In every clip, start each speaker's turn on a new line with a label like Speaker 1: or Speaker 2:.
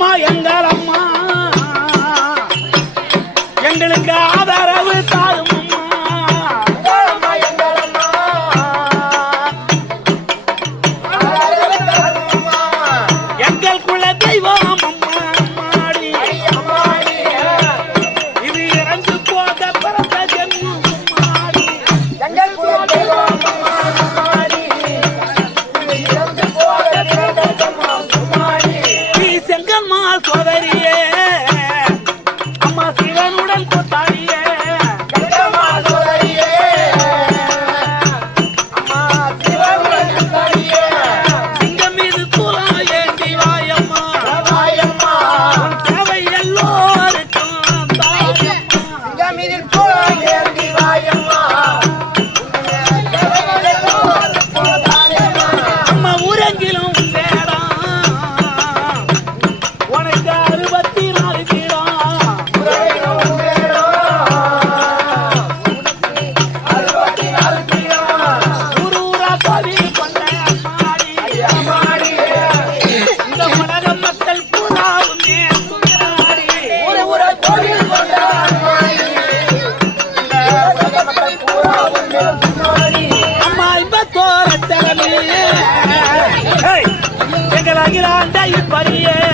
Speaker 1: அம்மா எங்கள் அம்மா. எங்களுக்கு சண்டையில்
Speaker 2: பரியே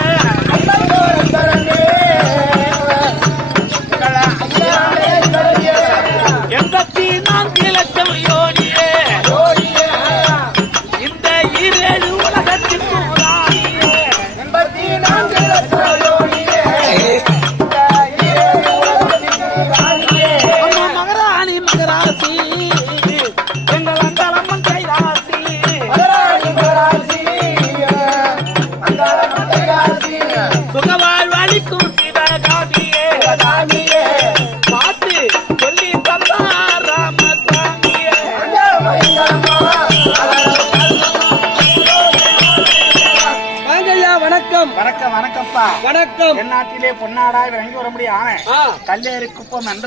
Speaker 2: வணக்கம்
Speaker 3: வணக்கம் வணக்கம்ப்பா.
Speaker 2: வணக்கம்.
Speaker 3: என் நாட்டிலே பொன்னாடாய் விளங்கி வர முடியான
Speaker 2: ஆ,
Speaker 3: கல்லேரி குப்பம் என்ற.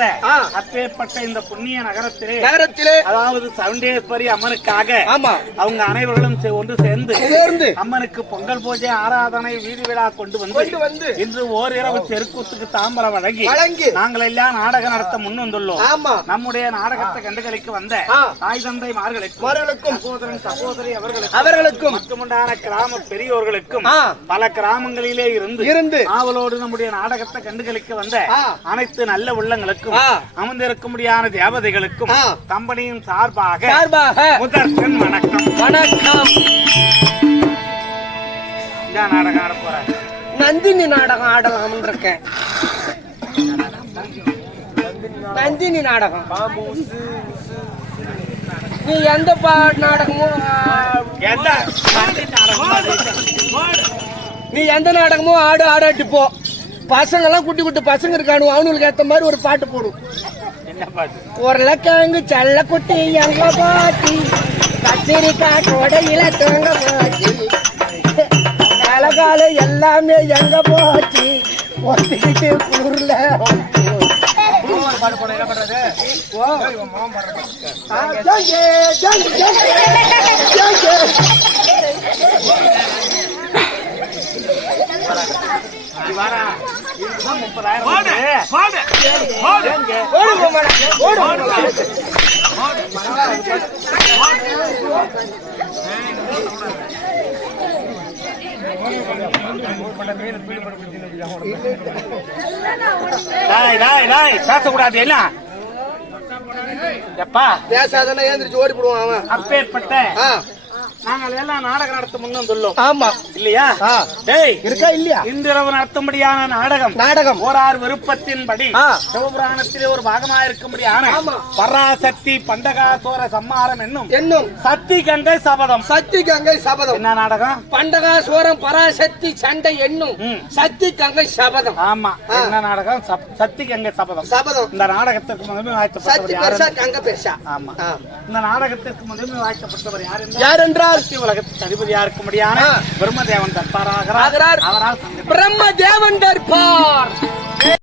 Speaker 3: அப்பேற்பட்ட இந்த புண்ணிய நகரத்திலே
Speaker 2: நகரத்திலே.
Speaker 3: அதாவது சவுண்டேஸ்வரி அம்மனுக்காக
Speaker 2: ஆமா.
Speaker 3: அவங்க அனைவர்களும் ஒன்று சேர்ந்து
Speaker 2: சேர்ந்து.
Speaker 3: அம்மனுக்கு பொங்கல் பூஜை ஆராதனை வீதி விழா கொண்டு வந்து
Speaker 2: வந்து
Speaker 3: இன்று ஓரிரவு தெருக்கூத்துக்கு தாம்பரம் வழங்கி
Speaker 2: வழங்கி
Speaker 3: நாங்கள் எல்லாம் நாடகம் நடத்த முன் வந்துள்ளோம்.
Speaker 2: ஆமா.
Speaker 3: நம்முடைய நாடகத்தை கண்டுகளிக்க வந்த. தாய் தந்தை மார்களுக்கும் சகோதரன் சகோதரி அவர்களுக்கும்
Speaker 2: அவர்களுக்கும்.
Speaker 3: மட்டுமுண்டான கிராம பெரியோர்களுக்கும். பல கிராமங்களிலே இருந்து
Speaker 2: இருந்து.
Speaker 3: ஆவலோடு நம்முடைய நாடகத்தை கண்டுகளிக்க வந்த. அனைத்து நல்ல உள்ளங்களுக்கும். அமர்ந்திருக்க முடியாத தேவதைகளுக்கும். கம்பெனியின் சார்பாக
Speaker 2: சார்பாக
Speaker 3: முதற்கண் வணக்கம்.
Speaker 2: வணக்கம்.
Speaker 3: நாடகம் ஆட போறாங்க
Speaker 2: நந்தினி நாடகம் ஆடலாம்னு இருக்கேன் நந்தினி நாடகம். நீ எந்த பா நாடகமும்
Speaker 3: எந்த நாடகம்
Speaker 2: நீ எந்த நாடகமும் ஆடு ஆடாட்டி போ. பசங்கெல்லாம் குட்டி குட்டி பசங்க இருக்கானு அவனுக்கு ஏத்த மாதிரி ஒரு பாட்டு போடும்
Speaker 3: என்ன பாட்டு?
Speaker 2: உருளைக்கிழங்கு செல்ல குட்டி எங்க பாட்டி. கத்திரிக்காய் கொடையில தூங்க போச்சு. அழகால எல்லாமே எங்க போச்சு? ஒத்திக்கிட்டு
Speaker 3: பாட்டு போட என்ன பண்றது? பேசக்கூடாது என்ன? எப்பா?
Speaker 2: பேசாதானே ஏந்திரிச்சு ஓடி போடுவான் அவன்.
Speaker 3: அப்பேற்பட்ட நாங்கள் எல்லாம் நாடகம் நடத்த முன் வந்துள்ளோம்
Speaker 2: ஆமா.
Speaker 3: இல்லையா. டேய்
Speaker 2: இருக்கா இல்லையா?
Speaker 3: இன்றிரவு நடத்தும்படியான நாடகம்.
Speaker 2: நாடகம்.
Speaker 3: ஓரார் விருப்பத்தின்படி. சிவபுராணத்திலே ஒரு பாகமா இருக்கும்படியான. பராசக்தி பண்டகாசோர சம்மாரம் என்னும்
Speaker 2: என்னும்.
Speaker 3: சக்தி கங்கை சபதம்.
Speaker 2: சக்தி கங்கை சபதம்.
Speaker 3: என்ன நாடகம்?
Speaker 2: பண்டகாசுவரம் பராசக்தி சண்டை என்னும். சக்தி கங்கை சபதம்.
Speaker 3: ஆமா. என்ன நாடகம்? சக்தி கங்கை சபதம்.
Speaker 2: சபதம்.
Speaker 3: இந்த நாடகத்திற்கு முதன்மை வாய்க்கப்பட்டவர் யார்?
Speaker 2: கங்க
Speaker 3: ஆமா. இந்த நாடகத்திற்கு முதன்மை வாய்க்கப்பட்டவர் யார்?
Speaker 2: யார் என்றால்
Speaker 3: சக்தி உலகத்துக்கு அதிபதியா இருக்கும்படியான
Speaker 2: ஆ.
Speaker 3: பிரம்மதேவன் தற்பாராகிறார்
Speaker 2: ஆகிறார்.
Speaker 3: அவரால் சங்கத்தில்
Speaker 2: பிரம்ம தேவன் தர்பார்